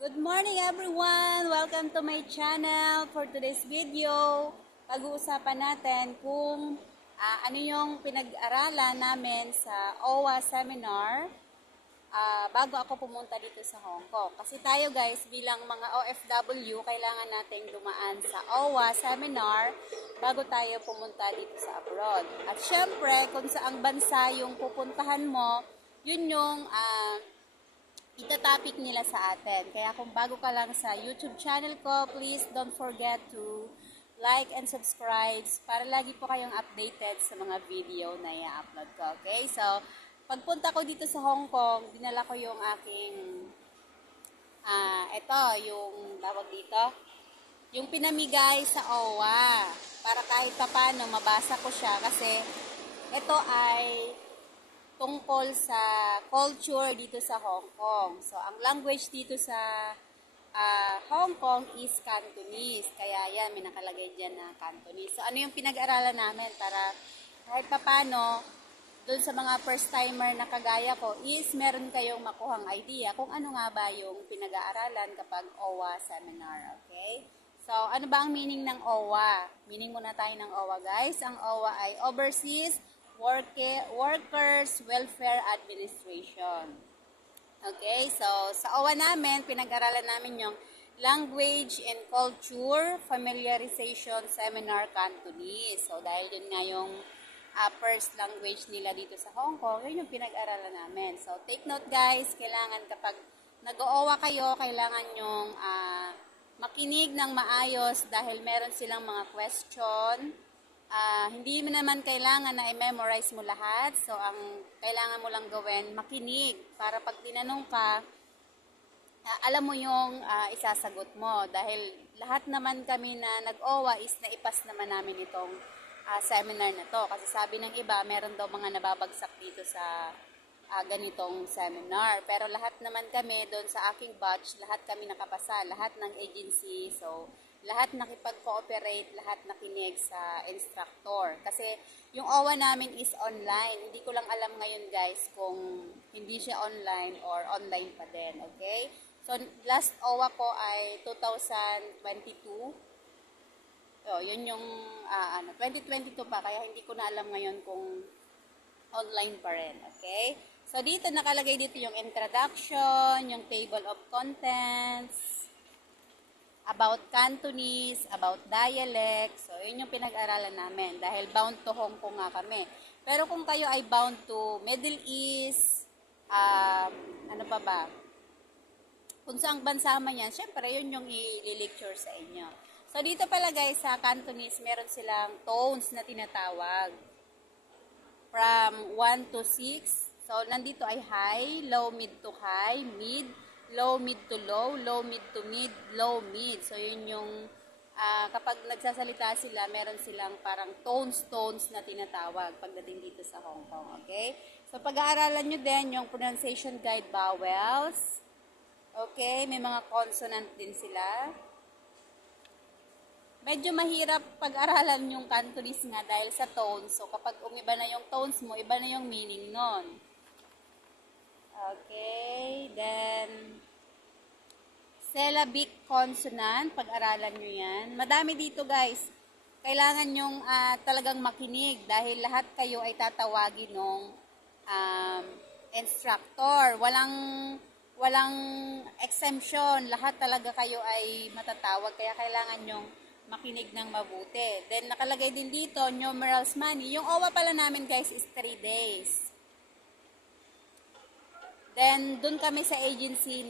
Good morning everyone! Welcome to my channel. For today's video, pag-uusapan natin kung ano yung pinag-aralan namin sa OWA seminar bago ako pumunta dito sa Hong Kong. Kasi tayo guys, bilang mga OFW, kailangan nating dumaan sa OWA seminar bago tayo pumunta dito sa abroad. At syempre, kung saang bansa yung pupuntahan mo, yun yung ita-topic nila sa atin. Kaya kung bago ka lang sa YouTube channel ko, please don't forget to like and subscribe para lagi po kayong updated sa mga video na i-upload ko. Okay? So, pagpunta ko dito sa Hong Kong, dinala ko yung aking ito, yung tawag dito, yung pinamigay sa OWA para kahit paano mabasa ko siya kasi ito ay tungkol sa culture dito sa Hong Kong. So, ang language dito sa Hong Kong is Cantonese. Kaya yan, may nakalagay dyan na Cantonese. So, ano yung pinag-aralan namin para kahit papano, dun sa mga first-timer na kagaya ko, is meron kayong makuhang idea kung ano nga ba yung pinag-aaralan kapag OWA seminar. Okay? So, ano ba ang meaning ng OWA? Meaning muna tayo ng OWA, guys. Ang OWA ay Overseas Workers Welfare Administration. Okay, so sa OWA namin, pinag-aralan namin yung Language and Culture Familiarization Seminar Cantonese. So dahil yun nga yung first language nila dito sa Hong Kong, yun yung pinag-aralan namin. So take note guys, kailangan kapag nag-OWA kayo, kailangan yung makinig ng maayos dahil meron silang mga question. Hindi mo naman kailangan na i-memorize mo lahat. So, ang kailangan mo lang gawin, makinig. Para pag tinanong ka, alam mo yung isasagot mo. Dahil lahat naman kami na nag-OWA is naipas naman namin itong seminar na to. Kasi sabi ng iba, meron daw mga nababagsak dito sa ganitong seminar. Pero lahat naman kami doon sa aking batch, lahat kami nakapasa, lahat ng agency. So, lahat nakipag-cooperate, lahat nakinig sa instructor. Kasi yung OWA namin is online. Hindi ko lang alam ngayon guys kung hindi siya online or online pa din. Okay? So, last OWA ko ay 2022. So, yun yung 2022 pa. Kaya hindi ko na alam ngayon kung online pa rin. Okay? So, dito nakalagay dito yung introduction, yung table of contents, about Cantonese, about dialect. So, yun yung pinag-aralan namin. Dahil bound to Hong Kong nga kami. Pero kung kayo ay bound to Middle East, ano pa ba? Kung saang bansa man yan, syempre, yun yung i-lecture sa inyo. So, dito pala guys, sa Cantonese, meron silang tones na tinatawag. From 1 to 6. So, nandito ay high, low, mid to high, mid, low, mid to low, low, mid to mid, low, mid. So, yun yung kapag nagsasalita sila, meron silang parang tones na tinatawag pagdating dito sa Hong Kong. Okay? So, pag-aaralan nyo din yung pronunciation guide vowels. Okay? May mga consonant din sila. Medyo mahirap pag-aralan yung Cantonese nga dahil sa tones. So, kapag umiba na yung tones mo, iba na yung meaning nun. Okay, then syllabic consonant, pag-aralan nyo yan. Madami dito guys. Kailangan nyong talagang makinig dahil lahat kayo ay tatawagin ng instructor. Walang exemption. Lahat talaga kayo ay matatawag. Kaya kailangan nyong makinig ng mabuti. Then nakalagay din dito, numerals money. Yung OWA pala namin guys is 3 days. Then, dun kami sa agency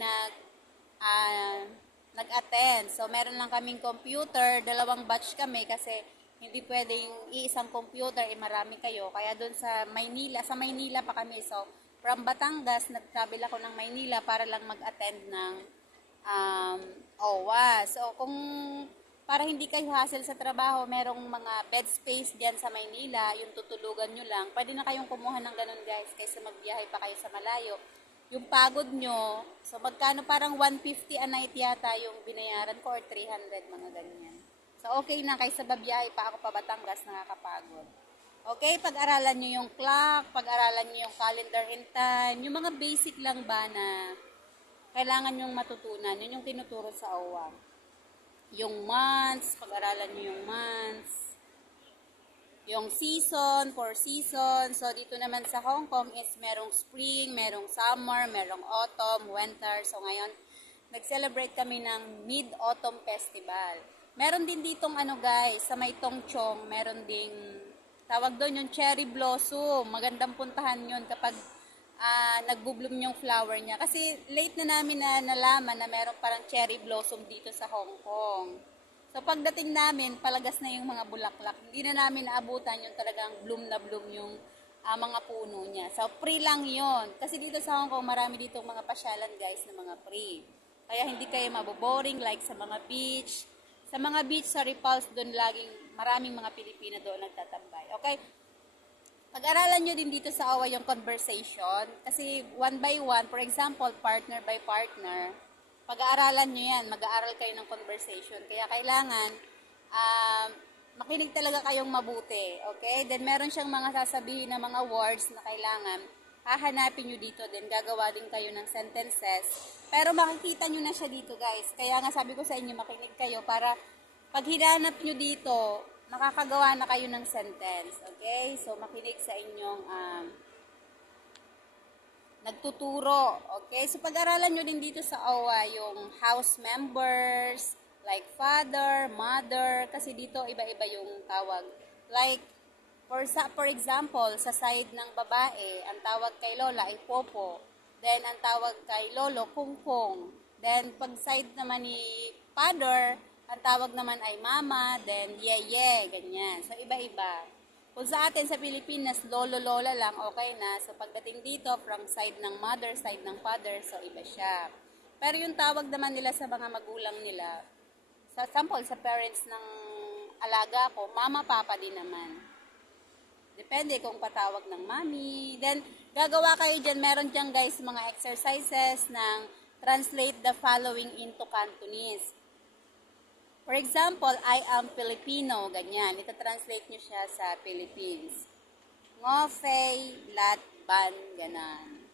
nag-attend. So, meron lang kaming computer, 2 batch kami kasi hindi pwede yung iisang computer, marami kayo. Kaya dun sa Maynila pa kami. So, from Batangas, nag-travel ako ng Maynila para lang mag-attend ng OWA. So, kung para hindi kayo hassle sa trabaho, merong mga bed space diyan sa Maynila, yung tutulugan nyo lang. Pwede na kayong kumuha ng ganun guys, kaysa magbiyahe pa kayo sa malayo. Yung pagod nyo, so magkano parang 150 a night yata yung binayaran ko or 300 mga ganyan. So okay na, kaysa babiyahe pa ako pa Batangas, nakakapagod. Okay, pag-aralan nyo yung clock, pag-aralan nyo yung calendar and time, yung mga basic lang ba na kailangan yung matutunan. Yun yung tinuturo sa OWA. Yung months, pag-aralan nyo yung months. Yung season, 4 seasons. So, dito naman sa Hong Kong is merong spring, merong summer, merong autumn, winter. So, ngayon, nag-celebrate kami ng Mid-Autumn Festival. Meron din ditong guys, sa may Tong Chong, meron ding, tawag doon yung cherry blossom. Magandang puntahan yun kapag nagbubloom yung flower niya. Kasi late na namin na nalaman na meron parang cherry blossom dito sa Hong Kong. So pagdating namin, palagas na yung mga bulaklak. Hindi na namin naabutan yung talagang bloom na bloom yung mga puno niya. So free lang yon. Kasi dito sa Hong Kong, marami ditong mga pasyalan guys na mga free. Kaya hindi kayo maboboring like sa mga beach. Sa mga beach, sa Repulse, doon laging maraming mga Pilipina doon nagtatambay. Okay? Pag-aralan nyo din dito sa OWA yung conversation. Kasi one by one, for example, partner by partner, pag-aaralan nyo yan, mag-aaral kayo ng conversation. Kaya kailangan, makinig talaga kayong mabuti. Okay? Then meron siyang mga sasabihin na mga words na kailangan hahanapin nyo dito. Then gagawa din kayo ng sentences. Pero makikita nyo na siya dito guys. Kaya nga sabi ko sa inyo, makinig kayo para pag hinanap nyo dito, makakagawa na kayo ng sentence. Okay? So, makinig sa inyong nagtuturo. Okay? So, pag-aralan nyo din dito sa OWA yung house members, like father, mother, kasi dito iba-iba yung tawag. Like, for example, sa side ng babae, ang tawag kay lola ay popo. Then, ang tawag kay lolo, kungkong. Then, pag side naman ni father, ang tawag naman ay mama, then yeye, ganyan. So, iba-iba. Kung sa atin sa Pilipinas, lolo-lola lang, okay na. So, pagdating dito, from side ng mother, side ng father, so iba siya. Pero yung tawag naman nila sa mga magulang nila, sa example, sa parents ng alaga ko, mama, papa din naman. Depende kung patawag ng mami. Then, gagawa kayo dyan, meron dyan guys mga exercises ng translate the following into Cantonese. For example, I am Filipino, ganyan. Ita-translate nyo siya sa Philippines. Ngo fei lat ban, ganan.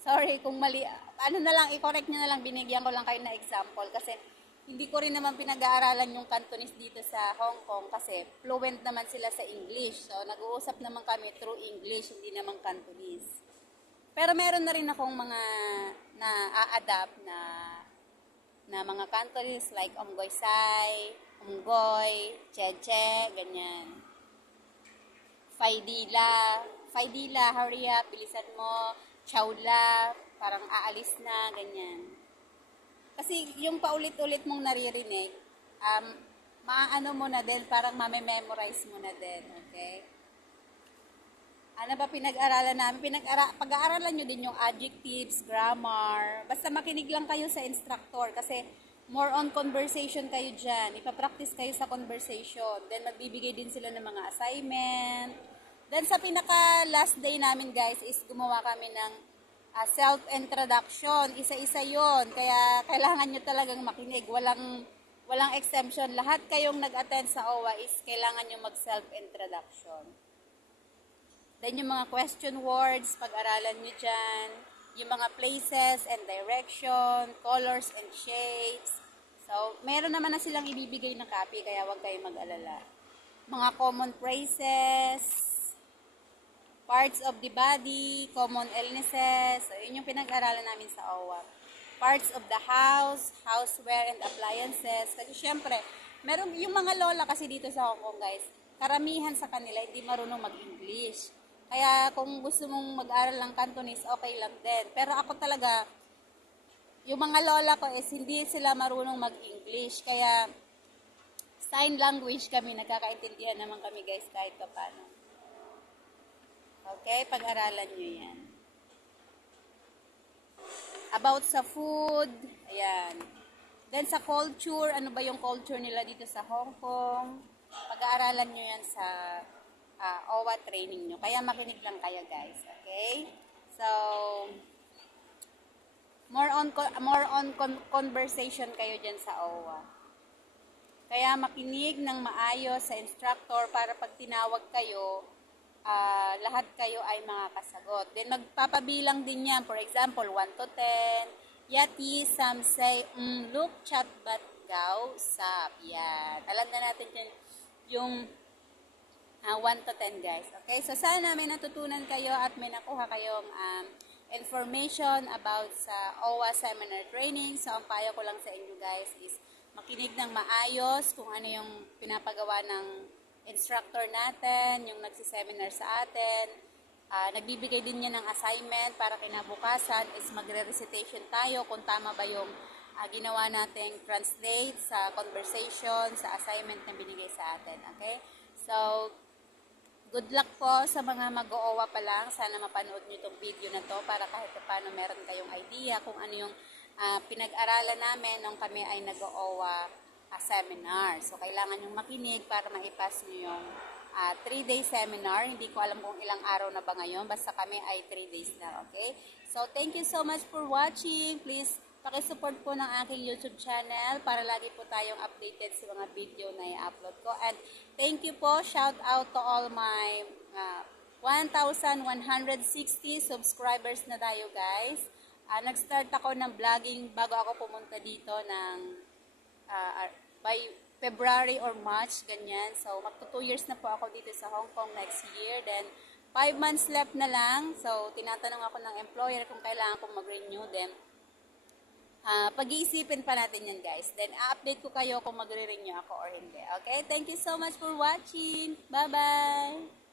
Sorry kung mali. Ano na lang, i-correct nyo na lang, binigyan ko lang kayo na example. Kasi hindi ko rin naman pinag-aaralan yung Cantonese dito sa Hong Kong kasi fluent naman sila sa English. So, nag-uusap naman kami through English, hindi naman Cantonese. Pero meron na rin akong mga na-a-adapt na mga Cantonese like Omgoy Sai, Omgoy, Cheche, ganyan. Faidila, hurry up, bilisan mo, Chowla, parang aalis na, ganyan. Kasi yung paulit-ulit mong naririnig, maaano mo na din, parang mame-memorize mo na din, okay? Ano ba pinag-aralan namin? Pag-aaralan nyo din yung adjectives, grammar. Basta makinig lang kayo sa instructor kasi more on conversation kayo dyan. Ipapractice kayo sa conversation. Then magbibigay din sila ng mga assignment. Then sa pinaka-last day namin guys is gumawa kami ng self-introduction. Isa-isa yon. Kaya kailangan nyo talagang makinig. Walang exemption. Lahat kayong nag-attend sa OWA is kailangan nyo mag-self-introduction. Then, yung mga question words, pag-aralan nyo dyan. Yung mga places and direction, colors and shapes. So, meron naman na silang ibibigay na copy, kaya huwag kayong mag-alala. Mga common phrases, parts of the body, common illnesses. So, yun yung pinag-aralan namin sa OWA. Parts of the house, houseware and appliances. Kasi syempre, meron yung mga lola kasi dito sa Hong Kong, guys, karamihan sa kanila hindi marunong mag-English. Kaya kung gusto mong mag-aral ng Cantonese, okay lang din. Pero ako talaga, yung mga lola ko is hindi sila marunong mag-English. Kaya sign language kami, nagkakaintindihan naman kami guys kahit pa paano. Okay, pag-aralan nyo yan. About sa food, ayan. Then sa culture, ano ba yung culture nila dito sa Hong Kong? Pag-aaralan nyo yan sa OWA training nyo. Kaya makinig lang kayo guys. Okay? So, more on conversation kayo dyan sa OWA. Kaya makinig ng maayos sa instructor para pag tinawag kayo, lahat kayo ay makakasagot. Then magpapabilang din yan. For example, 1 to 10. Yati, some say, look, chat bat gaw, sap. Yan. Alam na natin yung 1 to 10, guys. Okay? So, sana may natutunan kayo at may nakuha kayong information about sa OWA seminar training. So, ang payo ko lang sa inyo, guys, is makinig ng maayos kung ano yung pinapagawa ng instructor natin, yung nagsiseminar sa atin. Nagbibigay din niya ng assignment para kinabukasan is magre-recitation tayo kung tama ba yung ginawa nating translate sa conversation, sa assignment na binigay sa atin. Okay? So, good luck po sa mga mag-OWA pa lang. Sana mapanood nyo itong video na to para kahit paano meron kayong idea kung ano yung pinag-aralan namin nung kami ay nag-OWA seminar. So, kailangan yung makinig para maipas nyo yung 3-day seminar. Hindi ko alam kung ilang araw na ba ngayon. Basta kami ay 3 days na. Okay? So, thank you so much for watching. Please, pakisupport po ng aking YouTube channel para lagi po tayong updated sa mga video na i-upload ko. And thank you po. Shout out to all my 1,160 subscribers na tayo, guys. Nag-start ako ng vlogging bago ako pumunta dito ng by February or March, ganyan. So, magto 2 years na po ako dito sa Hong Kong next year. Then, 5 months left na lang. So, tinatanong ako ng employer kung kailangan kong mag-renew. Then, pag-iisipin pa natin yan, guys. Then, update ko kayo kung magre-renew ako or hindi. Okay? Thank you so much for watching. Bye-bye!